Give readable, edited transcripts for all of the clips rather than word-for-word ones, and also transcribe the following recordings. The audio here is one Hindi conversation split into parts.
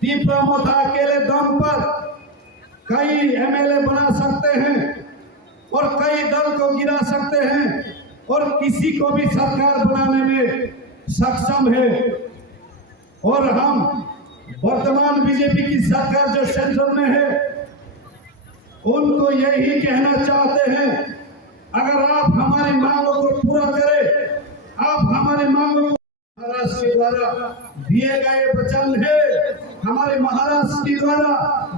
त्रिपुरा मोथा अकेले दम पर कई एमएलए बना सकते हैं और कई दल को गिरा सकते हैं और किसी को भी सरकार बनाने में सक्षम है। और हम वर्तमान बीजेपी की सरकार जो सेंट्रल में है उनको यही कहना चाहते हैं, अगर आप हमारी मांगों को पूरा करें, आप हमारी मांगों को महाराष्ट्र के द्वारा दिए गए वचन है, हमारे महाराष्ट्र के द्वारा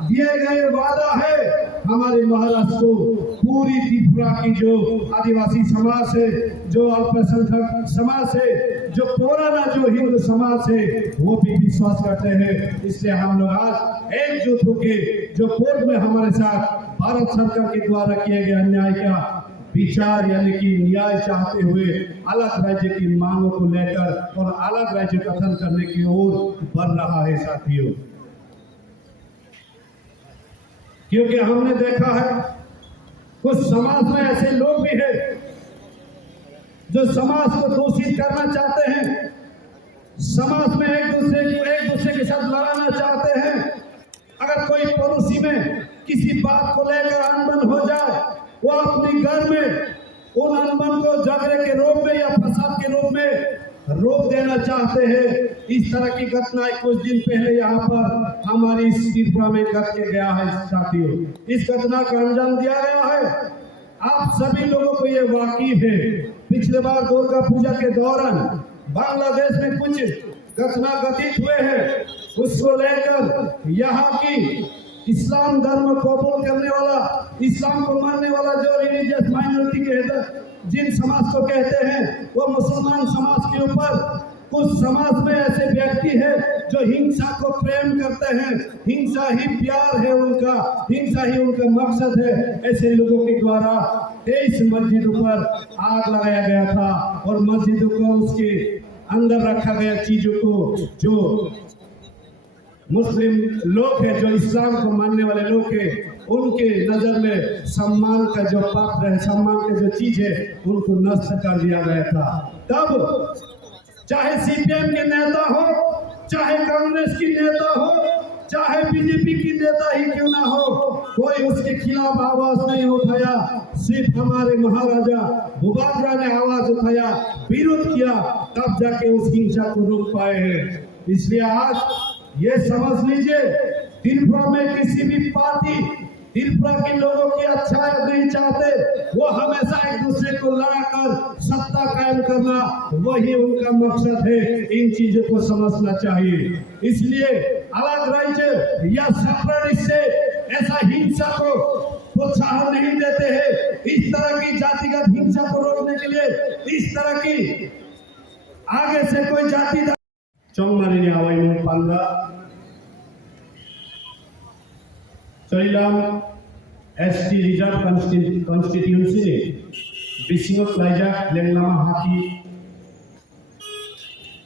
दिए गए वादा है, हमारे महाराष्ट्र को पूरी त्रिपुरा की जो आदिवासी समाज है, जो अल्पसंख्यक समाज है, जो पुराना जो हिंदू समाज है, वो भी विश्वास करते हैं। इसलिए हम लोग आज एकजुट होकर जो पूर्व में हमारे साथ भारत सरकार के द्वारा किए गए अन्याय का विचार यानी कि न्याय चाहते हुए अलग राज्य की मांगों को लेकर और अलग राज्य गठन करने की ओर बढ़ रहा है साथियों। क्योंकि हमने देखा है कुछ समाज में ऐसे लोग भी हैं जो समाज को दूषित करना चाहते हैं, समाज में एक दूसरे के साथ लड़ाना चाहते हैं। अगर कोई पड़ोसी में किसी बात को लेकर अनबन हो जाए, वो अपने घर में उन अनबन को झगड़े के रूप में या फसाद के रूप में रोक देना चाहते हैं। इस तरह की घटनाएं कुछ दिन पहले यहाँ पर हमारी त्रिपुरा में घट के गया है साथियों। इस घटना का अंजाम दिया गया है, आप सभी लोगों को ये वाकिफ है। पिछले बार दुर्गा पूजा के दौरान बांग्लादेश में कुछ घटना घटित हुए हैं, उसको लेकर यहाँ की इस्लाम धर्म को कबूल करने वाला, इस्लाम को मानने वाला जो रिलीजियस माइनॉरिटी के जिन समाज को कहते हैं, वो मुसलमान समाज के ऊपर कुछ समाज में ऐसे व्यक्ति है जो हिंसा को प्रेम करते हैं, हिंसा ही प्यार है उनका, हिंसा ही उनका मकसद है। ऐसे लोगों के द्वारा 23 मस्जिदों पर आग लगाया गया था और मस्जिदों को उसके अंदर रखा गया चीजों को जो मुस्लिम लोग हैं, जो इस्लाम को मानने वाले लोग हैं, उनके नजर में सम्मान का जो पात्र है, सम्मान का जो चीज है, उनको नष्ट कर दिया गया था। तब चाहे सीपीएम के नेता हो, चाहे कांग्रेस की नेता हो, चाहे बीजेपी की नेता ही क्यों ना हो, कोई उसके खिलाफ आवाज नहीं उठाया। सिर्फ हमारे महाराजा भूबागरा ने आवाज उठाया, विरोध किया, तब जाके उस हिंसा को रोक पाए हैं। इसलिए आज ये समझ लीजिए, त्रिपुरा में किसी भी पार्टी त्रिपुरा के लोगों की अच्छा नहीं चाहते, वो हमेशा एक दूसरे को लड़ाकर सत्ता कायम करना, वही उनका मकसद है। इन चीजों को समझना चाहिए। इसलिए अलग राज्य या सेपरेटिस्ट से ऐसा हिंसा को प्रोत्साहन नहीं देते हैं। इस तरह की जातिगत हिंसा को रोकने के लिए इस तरह की आगे से कोई जाति चौमारी आवाई पांगा चलिलाम एसटी रिजर्व कॉन्स्टिट्यूंसी बिसिंग लाइजा लेंगलामा हाथी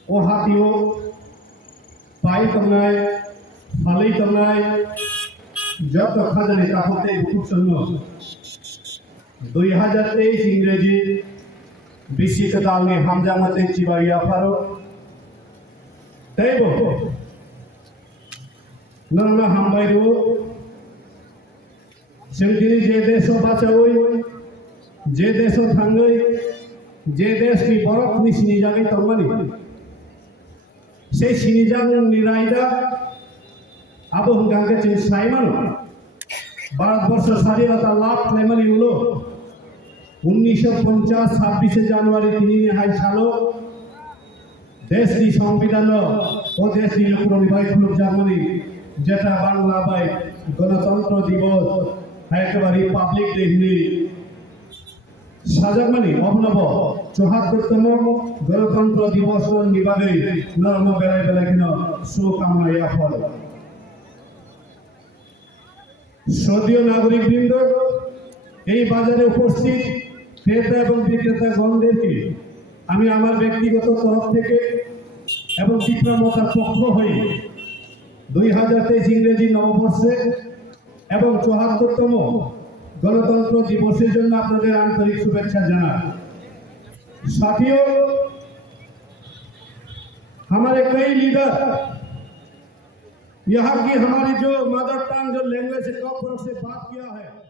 ओ हाथियों पाई तंगनाय फालई तंगनाय जब तक खाजाने का होते बुकुट सन्नो 2023 इंग्रेजी बिसी कताल में हमजा मते चिबारिया फारो तैबो नरना हमबाइरो जोंनि जे देशआव बाचावै जे देशआव थाङै जे देशनि बरफनि सिनिजाङै थांमानि से सिनिजांनि रायदा आबो हंगांगे जों स्लाइमान भारतवर्ष स्वाधीनता लाभ खालामनायनि उनाव 1950 26 জানুয়ারি 3 सालो देश की संविधान और देश की लोकरंभाई खुलुक जार्मानी जेटा बांग्ला बाई गणतंत्र दिवस एकेबारे रिपाब्लिक डे साजामानी अभिनव 74तम गणतंत्र दिवस निबादै नरम बेलाय बेलायखिनो शुभकामना फल श्रद्धेय नागरिकबृंद এই বাজারে উপস্থিত ক্রেতা এবং বিক্রেতা গণদেরকে আমি আমার ব্যক্তিগত তরফ থেকে এবং ত্রিপুরা মোথার পক্ষ হয়ে 2023 ইংরেজি নববর্ষে এবং 74তম गणतंत्र दिवसेर जन्य आपनादेर आंतरिक शुभेच्छा जानाई। साथियों, हमारे कई लीडर यहाँ की हमारी जो मदर टंग जो लैंग्वेज है से बात किया है